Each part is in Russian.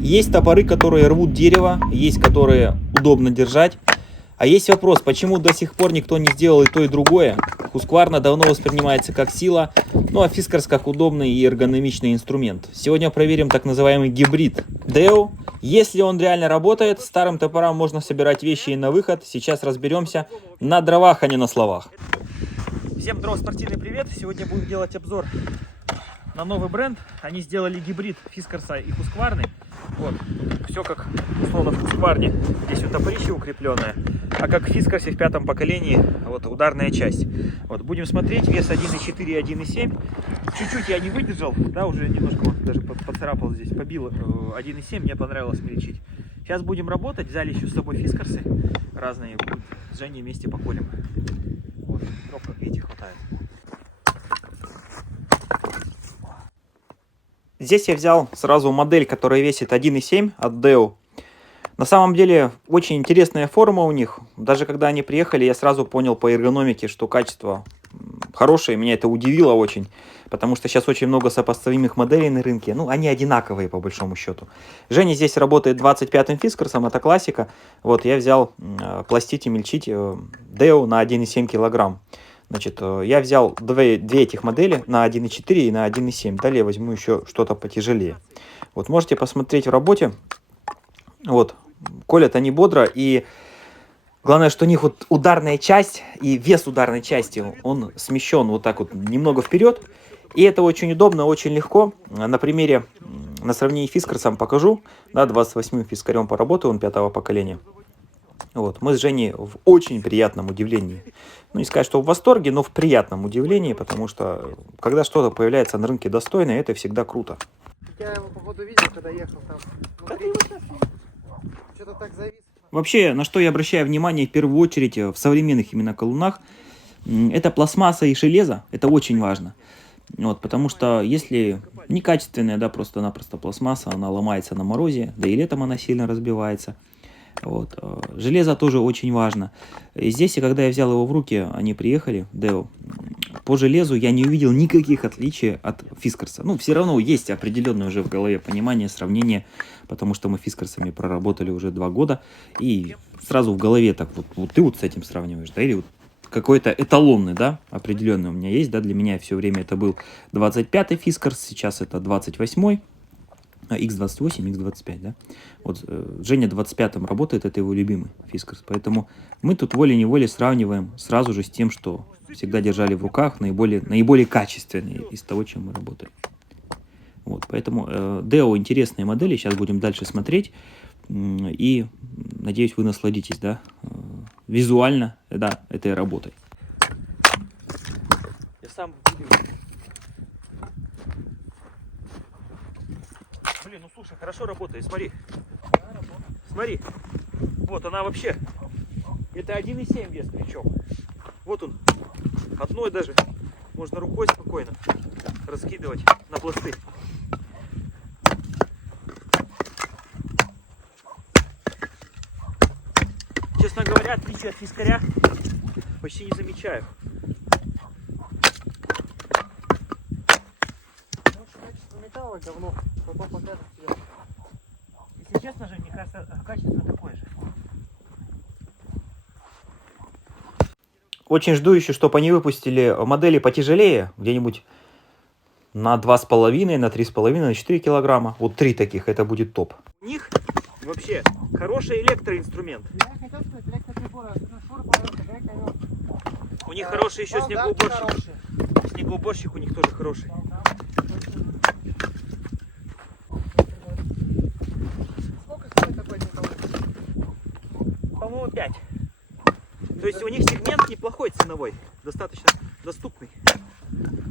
Есть топоры, которые рвут дерево, есть которые удобно держать. А есть вопрос, почему до сих пор никто не сделал и то, и другое? Husqvarna давно воспринимается как сила, ну а Fiskars как удобный и эргономичный инструмент. Сегодня проверим так называемый гибрид Deo. Если он реально работает, старым топорам можно собирать вещи и на выход. Сейчас разберемся на дровах, а не на словах. Всем спортивный привет! Сегодня будем делать обзор на новый бренд. Они сделали гибрид Fiskars и Husqvarna. Вот, все как условно в Husqvarna. Здесь вот топорище укрепленное. А как в Fiskars в пятом поколении, вот ударная часть. Вот, будем смотреть, вес 1.4 и 1.7. Чуть-чуть я не выдержал, да, уже немножко вот даже поцарапал здесь, побил 1.7, мне понравилось смельчить. Сейчас будем работать, взяли еще с собой Fiskars разные, с Женей вместе поколем. Вот, дров, как видите, хватает. Здесь я взял сразу модель, которая весит 1.7 от Deo. На самом деле очень интересная форма у них. Даже когда они приехали, я сразу понял по эргономике, что качество хорошее. Меня это удивило очень, потому что сейчас очень много сопоставимых моделей на рынке. Ну, они одинаковые по большому счету. Женя здесь работает 25-м Fiskars, это классика. Вот я взял пластить и мельчить Deo на 1.7 килограмм. Значит, я взял две этих модели на 1.4 и на 1.7. Далее возьму еще что-то потяжелее. Вот можете посмотреть в работе. Вот, колят они бодро. И главное, что у них вот ударная часть и вес ударной части, он смещен вот так вот немного вперед. И это очень удобно, очень легко. На примере, на сравнении с Fiskars покажу. Да, 28-м Fiskars поработаю, он 5-го поколения. Вот, мы с Женей в очень приятном удивлении. Ну, не сказать, что в восторге, но в приятном удивлении, потому что, когда что-то появляется на рынке достойное, это всегда круто. Я его, походу, видел, когда ехал там. Что-то так завис. Вообще, на что я обращаю внимание в первую очередь в современных именно колунах, это пластмасса и железо, это очень важно. Вот, потому что если некачественная, да, просто-напросто пластмасса, она ломается на морозе, да и летом она сильно разбивается. Вот. Железо тоже очень важно. И здесь, когда я взял его в руки, они приехали, Deo, по железу я не увидел никаких отличий от Fiskars. Ну, все равно есть определенное уже в голове понимание, сравнение, потому что мы Fiskars'ами проработали уже 2 года, и сразу в голове так вот ты вот с этим сравниваешь, да, или вот какой-то эталонный, да, определенный у меня есть, да, для меня все время это был 25-й Fiskars, сейчас это 28-й. X28, X25, да. Вот Женя 25-м работает, это его любимый Fiskars. Поэтому мы тут волей-неволей сравниваем сразу же с тем, что всегда держали в руках, наиболее качественные из того, чем мы работаем. Вот, поэтому Deo интересные модели, сейчас будем дальше смотреть. И надеюсь, вы насладитесь, да, визуально, да, этой работой. Я сам Блин, ну слушай, хорошо работает, смотри. Смотри, вот она вообще. Это 1.7 вес причем. Вот он, одной даже. Можно рукой спокойно раскидывать на пласты. Честно говоря, отличия от Fiskars почти не замечаю. Металла, говно. Потом покажет тебе. Если честно же, мне кажется, качество такое же. Очень жду еще, чтобы они выпустили модели потяжелее, где-нибудь на 2,5, на 3,5, на 4 килограмма. Вот 3 таких, это будет топ. У них вообще хороший электроинструмент. Я хотел сказать, электроприборы, шур, пожалуйста, дай ковер. У них хороший еще снегоуборщик. Снегоуборщик у них тоже хороший. Сколько стоит такой металлург? По-моему, 5. То есть у них сегмент неплохой ценовой, достаточно доступный.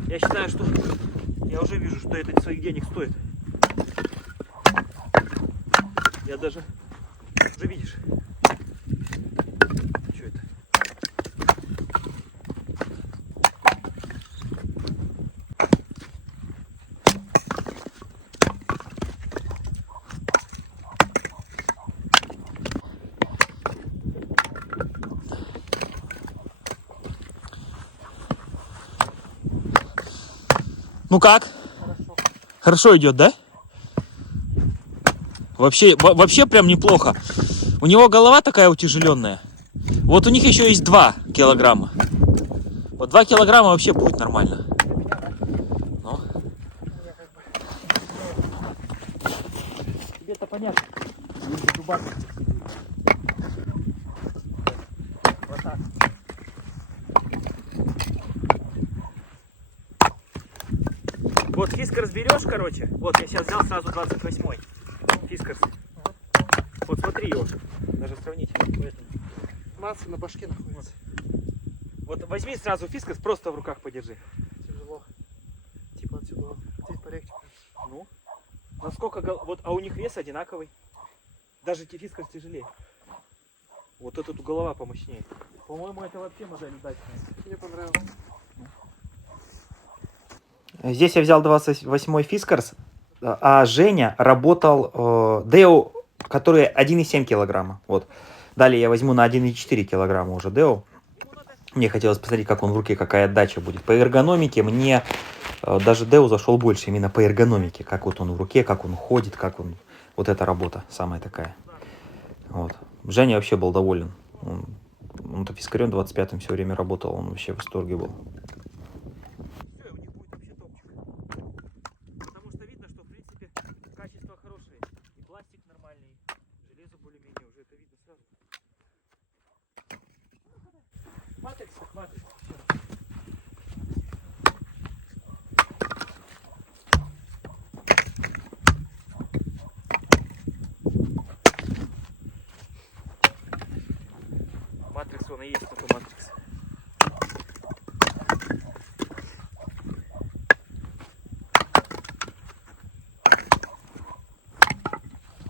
Я считаю, что я уже вижу, что это своих денег стоит. Я даже уже видишь. Что это? Ну как? Хорошо. Хорошо идет, да? Вообще прям неплохо. У него голова такая утяжеленная. Вот у них еще есть 2 килограмма. Вот 2 килограмма вообще будет нормально. Ну. Тебе-то понятно. Вот так. Вот фискарс берешь, короче. Вот я сейчас взял сразу 28-й. Фискарс. Вот смотри его. Даже сравнить. Масса на башке находится. Вот возьми сразу фискарс, просто в руках подержи. Тяжело. Типа отсюда. Здесь полегче. Ну. Насколько вот, а у них вес одинаковый. Даже фискарс тяжелее. Вот эта тут голова помощнее. По-моему, это вообще модель удачная. Мне понравилось. Здесь я взял 28-й фискарс, а Женя работал Део, который 1,7 килограмма. Вот. Далее я возьму на 1,4 килограмма уже Део. Мне хотелось посмотреть, как он в руке, какая отдача будет. По эргономике мне даже Део зашел больше, именно по эргономике. Как вот он в руке, как он ходит, как он... Вот эта работа самая такая. Вот. Женя вообще был доволен. Он-то фискарем 25-м все время работал, он вообще в восторге был. Потому что видно, что в принципе качество хорошее. И пластик нормальный, железо более-менее уже это видно сразу. Матрикс, матрикс. Матрикс он и есть, только матрикс.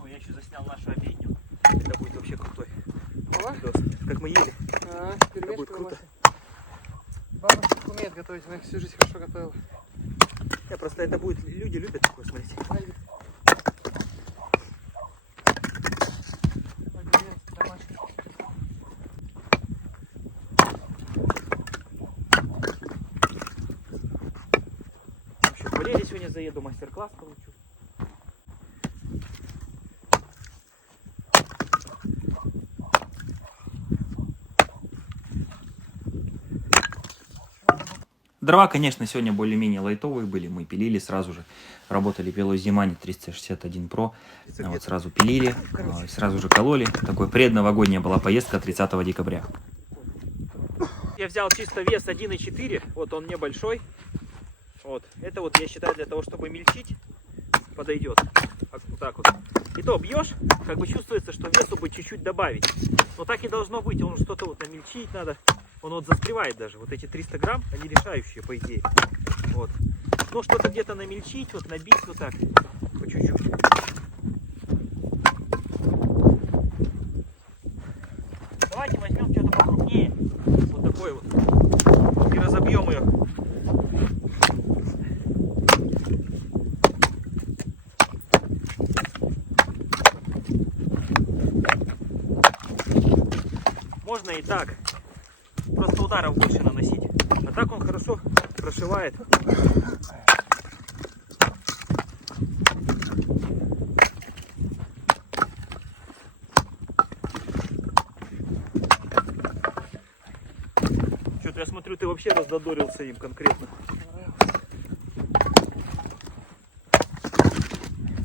Ой, я еще заснял нашу обедню. Это будет вообще крутой видос. Как мы ели. Это будет круто. Бабушка умеет готовить, она всю жизнь хорошо готовила. Я просто это будет, люди любят такое смотреть. В Буреле сегодня заеду, мастер-класс получу. Дрова, конечно, сегодня более-менее лайтовые были. Мы пилили сразу же. Работали пилой Zimany 361 Pro. Вот сразу пилили, сразу же кололи. Такой предновогодняя была поездка 30 декабря. Я взял чисто вес 1,4. Вот он небольшой. Вот. Это вот я считаю для того, чтобы мельчить, подойдет. Вот так вот. И то бьешь, как бы чувствуется, что весу бы чуть-чуть добавить. Но так и должно быть. Он что-то вот намельчить надо. Он вот застревает даже. Вот эти 300 грамм, они решающие, по идее. Вот. Ну, что-то где-то намельчить, вот набить вот так. По чуть-чуть. Давайте возьмем что-то покрупнее. Вот такой вот. И разобьем ее. Можно и так. Просто ударов больше наносить. А так он хорошо прошивает. Что-то я смотрю, ты вообще раздодорился им конкретно.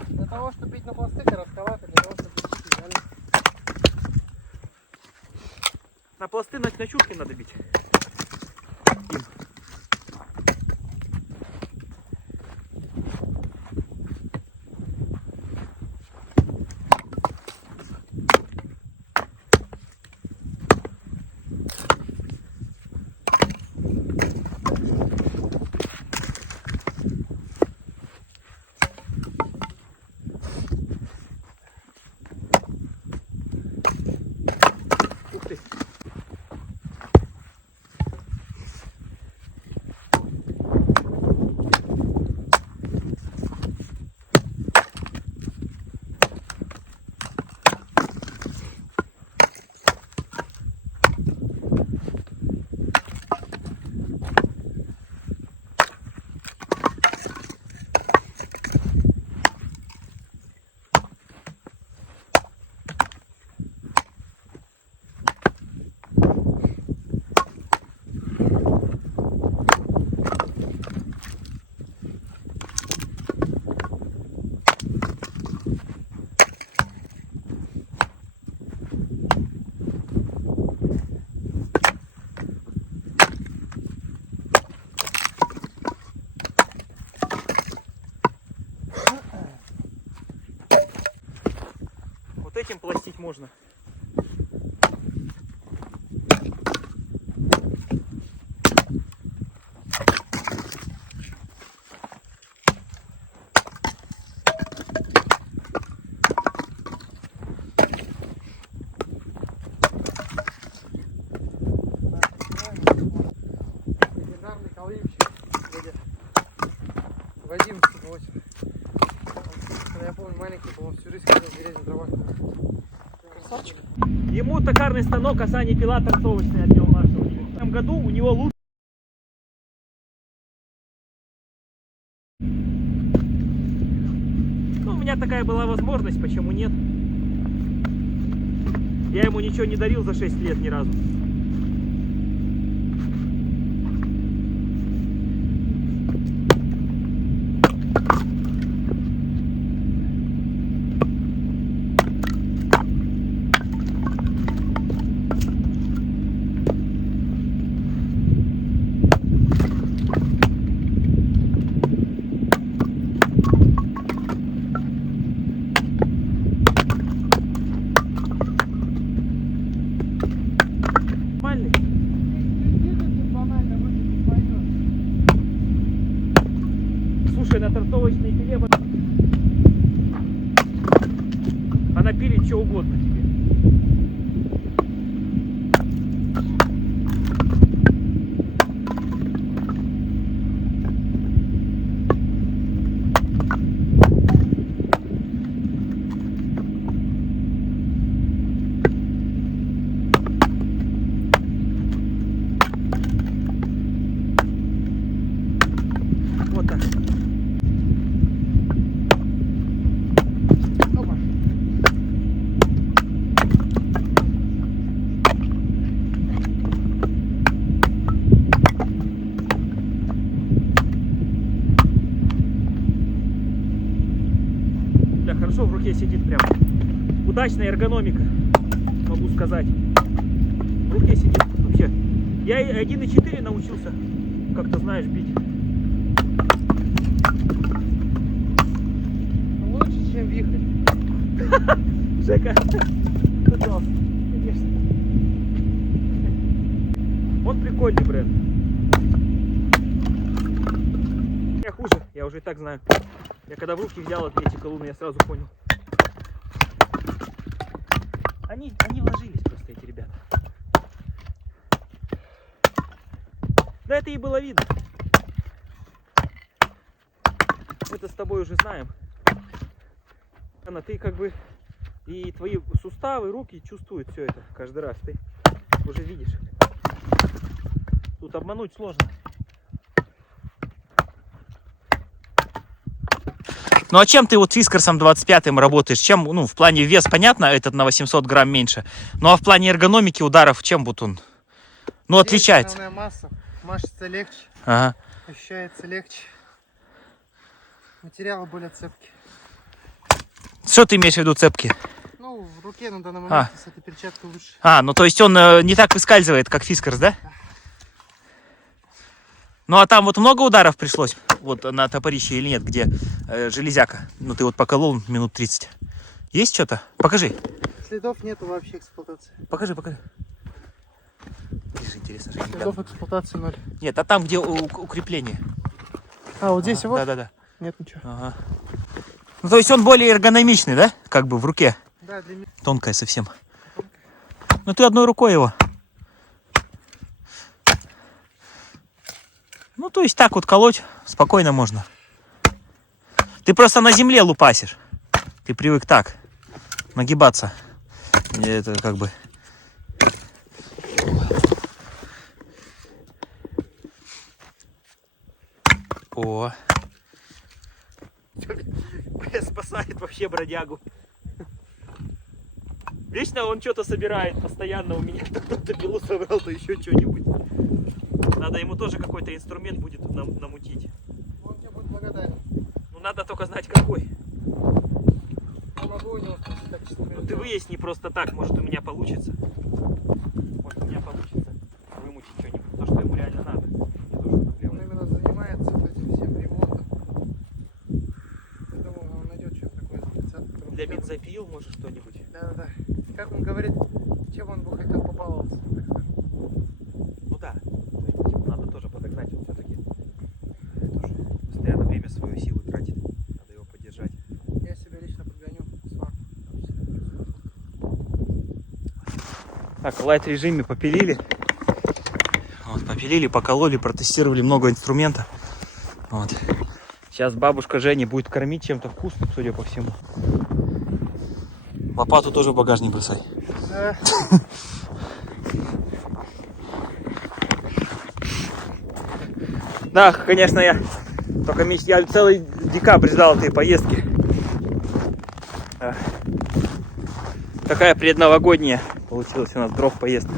Для того, чтобы бить на пласты, коротковато, для того, чтобы бить реально. На пласты на чурки надо бить. Ух ты. этим пластить можно. Легендарный колымщик. Вадим 108. Когда я помню, маленький был, он всю жизнь ходил в деревне дрова. Красавчик. Ему токарный станок, а Сане пила торцовочный отдел нашего. В этом году у него лучше. Ну, у меня такая была возможность, почему нет? Я ему ничего не дарил за 6 лет ни разу. Слушай, на торцовочной пиле она пилит что угодно тебе. Вот так. Да, хорошо в руке сидит прям. Удачная эргономика, могу сказать. В руке сидит вообще. Я 1.4 научился, как ты знаешь, бить. Лучше, чем вихрь. Жека, пожалуйста, конечно. Он прикольный бренд. Я хуже, я уже и так знаю. Я когда в руки взял эти колонны, я сразу понял. Они вложились просто, эти ребята. Да это и было видно. Мы-то с тобой уже знаем. Анна, ты как бы и твои суставы, руки чувствуют все это каждый раз. Ты уже видишь. Тут обмануть сложно. Ну а чем ты вот с Фискарсом 25-м работаешь? Чем, ну, в плане вес, понятно, этот на 800 грамм меньше. Ну а в плане эргономики ударов, чем вот он? Ну, Здесь отличается. основная масса. Машется легче. Ага. Ощущается легче. Материалы более цепкие. Что ты имеешь в виду цепки? Ну, в руке на данный момент с этой перчаткой лучше. А, ну то есть он не так выскальзывает, как Фискарс, да? Ну а там вот много ударов пришлось вот на топорище или нет, где железяка? Ну ты вот поколол минут 30. Есть что-то? Покажи. Следов нету вообще эксплуатации. Покажи. Здесь интересно, что Следов эксплуатации 0. нет, а там где укрепление? А, вот здесь вот? Да. Нет ничего. Ага. Ну то есть он более эргономичный, да? Как бы в руке. Да, для меня. Тонкая совсем. Ну ты одной рукой его. Ну то есть так вот колоть спокойно можно. Ты просто на земле лупасишь. Ты привык так нагибаться. Это как бы... О. Спасает вообще бродягу. Вечно он что-то собирает постоянно у меня. То пилу собрал, то еще что-нибудь. Надо ему тоже какой-то инструмент будет намутить. Он тебе будет благодарен. Ну надо только знать какой. Я могу у него спросить, так что Ну ты выясни просто так, может у меня получится. Может у меня получится вымутить что-нибудь, то, что ему реально надо. он именно занимается вот этим всем ремонтом. Я думаю, он найдет что-то такое за 30, потому Для бензопил, может, что-нибудь. Да. Как он говорит, чем он бы хотел побаловаться? Ну да. Надо тоже подогнать, он все-таки постоянно время свою силу тратит. Надо его поддержать. Я себя лично подгоню. Сварку. Так, в лайт-режиме попилили. Вот, попилили, покололи, протестировали много инструмента. Вот. Сейчас бабушка Женя будет кормить чем-то вкусным, судя по всему. Лопату тоже в багажник бросай. Да, конечно, я целый декабрь ждал этой поездки. Такая предновогодняя получилась у нас дров поездка.